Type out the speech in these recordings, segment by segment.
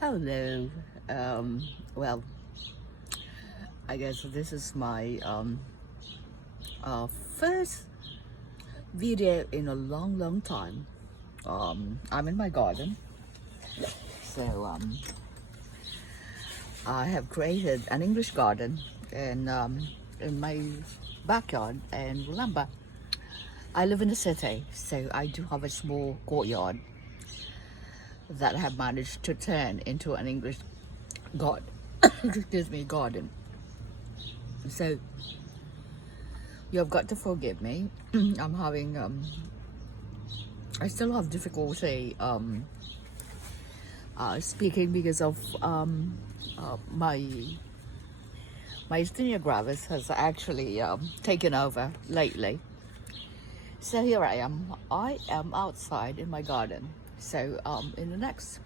Hello. Well, I guess this is my first video in a long time. I'm in my garden, so I have created an English garden in my backyard. And remember, I live in a city, so I do have a small courtyard that I have managed to turn into an English garden. Excuse me, garden. So you've got to forgive me. I'm having I still have difficulty speaking because of my myasthenia gravis has actually taken over lately. So here I am. I am outside in my garden. So in the next,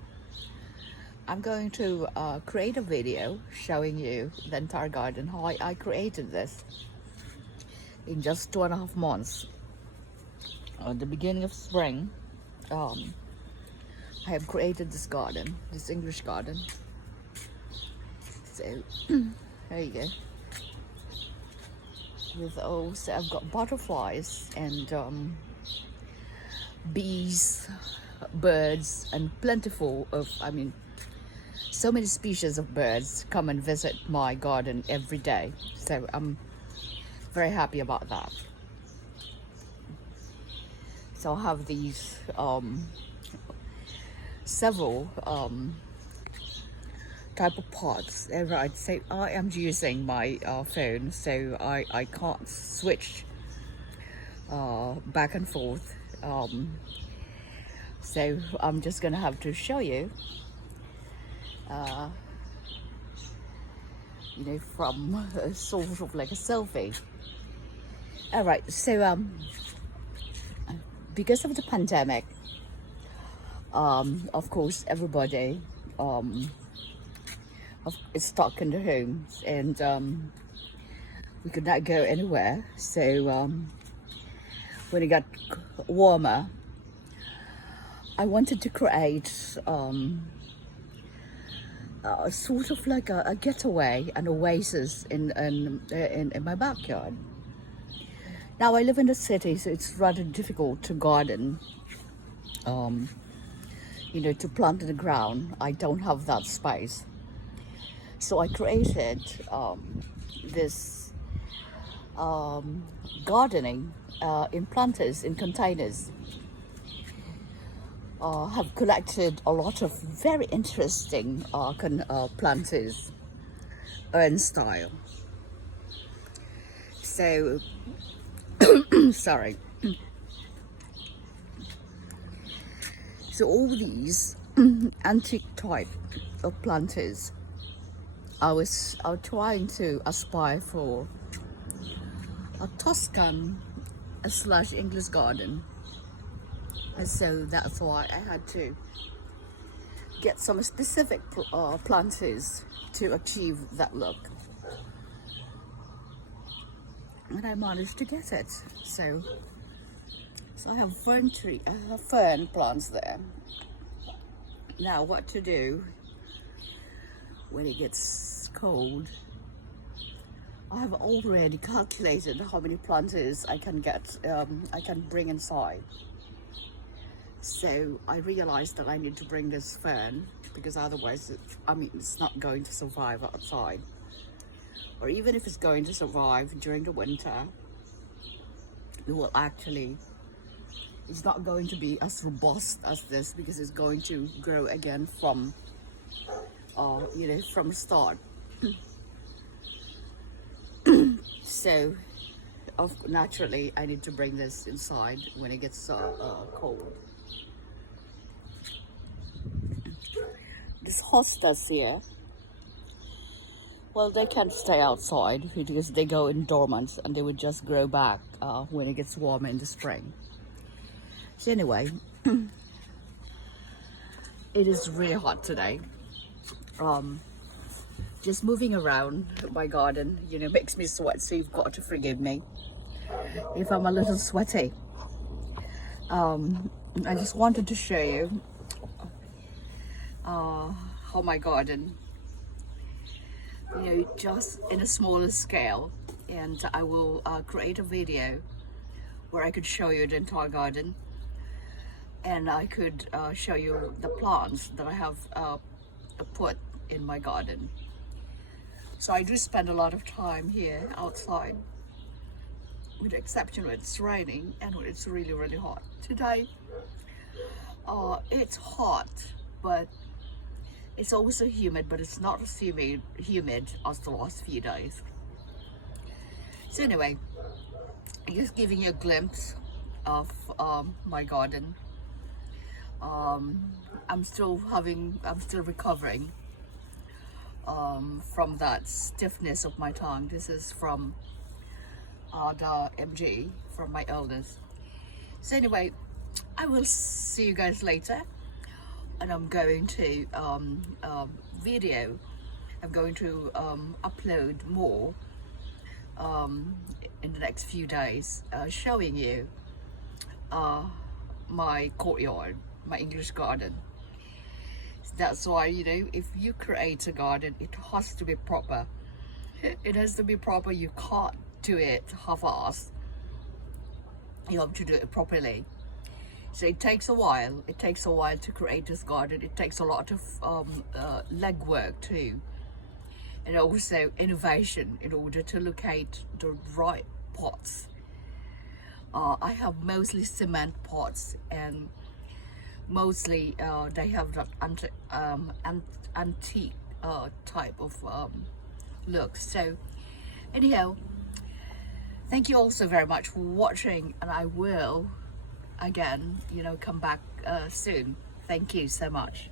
I'm going to create a video showing you the entire garden, how I created this in just 2.5 months. At the beginning of spring, I have created this garden, this English garden. So there you go. With also, I've got butterflies and bees, birds, and plentiful of, so many species of birds come and visit my garden every day. So I'm very happy about that. So I have these several type of pots. Right, so I am using my phone, so I can't switch back and forth. So I'm just gonna have to show you, from sort of like a selfie. All right, so because of the pandemic, of course, everybody is stuck in their homes, and we could not go anywhere. So when it got warmer, I wanted to create sort of like a getaway, an oasis in my backyard. Now I live in the city, so it's rather difficult to garden. To plant in the ground, I don't have that space. So I created this gardening in planters, in containers. Have collected a lot of very interesting planters, urn style. So, sorry. So all these antique type of planters, I was trying to aspire for a Tuscan / English garden. And so that's why I had to get some specific planters to achieve that look. And I managed to get it. So I have fern plants there. Now what to do when it gets cold? I have already calculated how many planters I can get, I can bring inside. So I realized that I need to bring this fern, because otherwise, it's not going to survive outside. Or even if it's going to survive during the winter, it's not going to be as robust as this, because it's going to grow again from the start. So naturally I need to bring this inside when it gets cold. These hostas here, well, they can't stay outside because they go in dormant, and they would just grow back when it gets warmer in the spring. So anyway, it is really hot today. Just moving around my garden, makes me sweat, so you've got to forgive me if I'm a little sweaty. I just wanted to show you how my garden, you know, just in a smaller scale. And I will create a video where I could show you the entire garden, and I could show you the plants that I have put in my garden. So I do spend a lot of time here outside, with the exception when it's raining and when it's really, really hot. Today, it's hot, but it's also humid, but it's not as humid as the last few days. So anyway, just giving you a glimpse of my garden. I'm still recovering from that stiffness of my tongue. This is from the MG, from my eldest. So anyway, I will see you guys later, and I'm going to video. I'm going to upload more in the next few days, showing you my courtyard, my English garden. That's why, you know, if you create a garden, it has to be proper. It has to be proper. You can't do it half-assed. You have to do it properly. So it takes a while. It takes a while to create this garden. It takes a lot of legwork too, and also innovation in order to locate the right pots. I have mostly cement pots, and mostly they have that antique type of look. So anyhow, thank you also very much for watching, and I will again, you know, come back soon. Thank you so much.